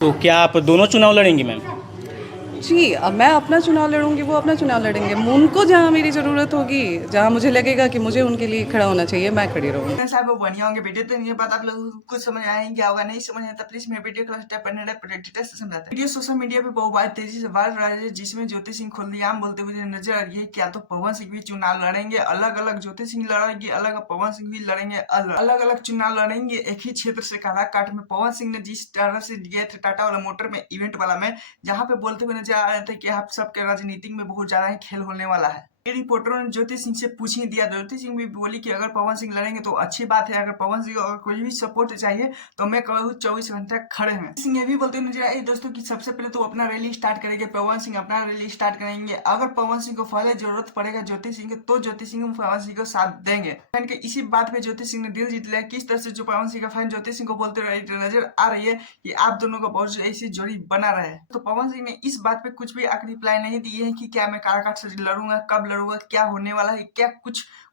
तो क्या आप दोनों चुनाव लड़ेंगी मैम? जी, अब मैं अपना चुनाव लड़ूँगी, वो अपना चुनाव लड़ेंगे। उनको जहाँ मेरी ज़रूरत होगी, जहाँ मुझे लगेगा कि मुझे उनके लिए खड़ा होना चाहिए, मैं खड़ी रहूँगी। साहब वो बढ़िया होंगे वीडियो तो ये बात आप लोगों को कुछ समझ आए क्या होगा नहीं समझ आया तो प्लीज मेरे वीडियो को स्टेप बाय स्टेप डिटेल से समझाते हैं। वीडियो सोशल मीडिया पे बहुत बार तेजी से वायरल रहा है जिसमें ज्योति सिंह खुलेआम बोलते हुए नजर आ रही है क्या तो पवन सिंह भी चुनाव लड़ेंगे अलग अलग, ज्योति सिंह लड़ेंगे अलग, पवन सिंह भी लड़ेंगे अलग अलग अलग चुनाव लड़ेंगे एक ही क्षेत्र से काराकाट में। पवन सिंह ने जिस तरह से गए थे टाटा वाला मोटर में इवेंट वाला में जहाँ पे बोलते हुए नजर आ रहे थे कि आप सबके राजनीति में बहुत ज्यादा ही खेल होने वाला है। रिपोर्टरों ने ज्योति सिंह से पूछ ही दिया, ज्योति सिंह भी बोली कि अगर पवन सिंह लड़ेंगे तो अच्छी बात है, अगर पवन सिंह को अगर कोई भी सपोर्ट चाहिए तो मैं कहूँ 24 घंटा खड़े हैं। सिंह ये भी बोलते नजर आए दोस्तों कि सबसे पहले तो अपना रैली स्टार्ट करेंगे, पवन सिंह अपना रैली स्टार्ट करेंगे। अगर पवन सिंह को पहले जरूरत पड़ेगा ज्योति सिंह तो ज्योति सिंह पवन सिंह को साथ देंगे। फैन के इसी बात पे ज्योति सिंह ने दिल जीत लिया। किस तरह से जो पवन सिंह का फैन ज्योति सिंह को बोलते रहे नजर आ रही है कि आप दोनों को बहुत ऐसी जोड़ी बना रहे हैं। तो पवन सिंह ने इस बात पे कुछ भी आखिरी रिप्लाई नहीं दिए है कि क्या मैं काराकाट से लड़ूंगा, कब लड़ूंगा, क्या होने वाला है, क्या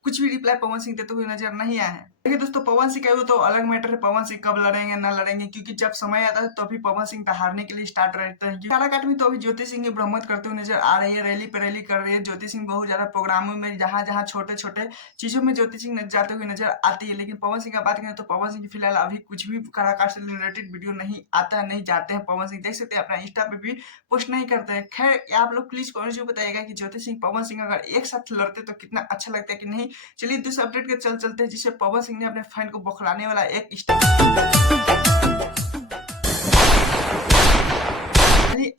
कुछ भी रिप्लाई पवन सिंह देते हुए नजर नहीं आया है। देखिए दोस्तों पवन सिंह का तो अलग मैटर है, पवन सिंह कब लड़ेंगे ना लड़ेंगे, क्योंकि जब समय आता है तो अभी पवन सिंह हारने के लिए स्टार्ट रहते हैं। काराकाट में तो अभी ज्योति सिंह की ब्रह्मत करते हुए नजर आ रही है, रैली पे रैली कर रही है। ज्योति सिंह बहुत ज्यादा प्रोग्रामों में जहां जहां छोटे छोटे चीजों में ज्योति सिंह जाते हुए नजर आती है। लेकिन पवन सिंह का बात करें तो पवन सिंह फिलहाल अभी कुछ भी काराकाट से रिलेटेड वीडियो नहीं आता है, नहीं जाते हैं। पवन सिंह देख सकते हैं अपना इंस्टा पे भी पोस्ट नहीं करते हैं। खैर आप लोग प्लीज कमेंट में बताइएगा कि ज्योति सिंह पवन सिंह अगर एक साथ लड़ते तो कितना अच्छा लगता है कि नहीं। चलिए दूसरे अपडेट के चलते हैं जिससे पवन सिंह ने अपने फैन को बौखलाने वाला एक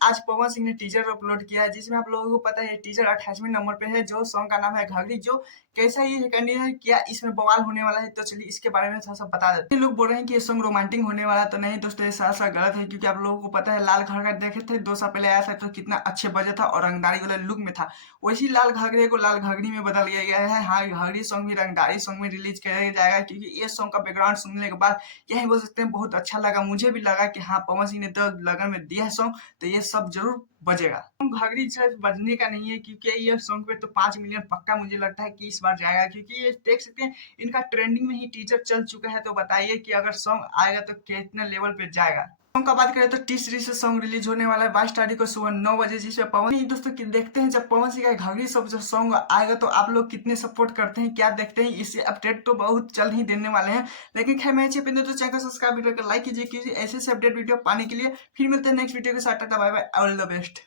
आज पवन सिंह ने टीजर अपलोड किया है जिसमें आप लोगों को पता है टीजर 28वें नंबर पे है। जो सॉन्ग का नाम है घघरी, जो कैसा ये है, क्या इसमें बवाल होने वाला है, तो चलिए इसके बारे में थोड़ा सा बता देते हैं। लोग बोल रहे हैं कि ये सॉन्ग रोमांटिक होने वाला, तो नहीं दोस्तों ये सा गलत है, क्योंकि आप लोगों को पता है लाल घाघरा देखे थे 2 साल पहले आया था तो कितना अच्छे बजे था और रंगदारी वाले लुक में था। वैसी लाल घाघरे को लाल घघरी में बदल दिया गया है। हाँ घघरी सॉन्ग भी रंगदारी सॉन्ग में रिलीज किया जाएगा, क्योंकि ये सॉन्ग का बैकग्राउंड सुनने के बाद यही बोल सकते हैं बहुत अच्छा लगा। मुझे भी लगा कि हाँ पवन सिंह ने तो लगन में दिया है सॉन्ग तो ये सब जरूर बजेगा। घाघरी सिर्फ बजने का नहीं है, क्योंकि ये सॉन्ग पे तो 5 मिलियन पक्का मुझे लगता है कि इस बार जाएगा, क्योंकि ये देख सकते हैं इनका ट्रेंडिंग में ही टीजर चल चुका है। तो बताइए कि अगर सॉन्ग आएगा तो कितने लेवल पे जाएगा। सॉन्ग का बात करें तो टी सीरीज से सॉन्ग रिलीज होने वाला है 22 तारीख को सुबह 9 बजे, जिसमें पवन सिंह दोस्तों देखते हैं जब पवन सिंह का घघरी सब जो सॉन्ग आएगा तो आप लोग कितने सपोर्ट करते हैं, क्या देखते हैं। इससे अपडेट तो बहुत जल्द ही देने वाले हैं। लेकिन खैर मैं चैनल तो चैनल सब्सक्राइब वीडियो को लाइक कीजिए, ऐसे अपडेट वीडियो पाने के लिए। फिर मिलते हैं नेक्स्ट वीडियो के साथ, tata bye bye, all the best.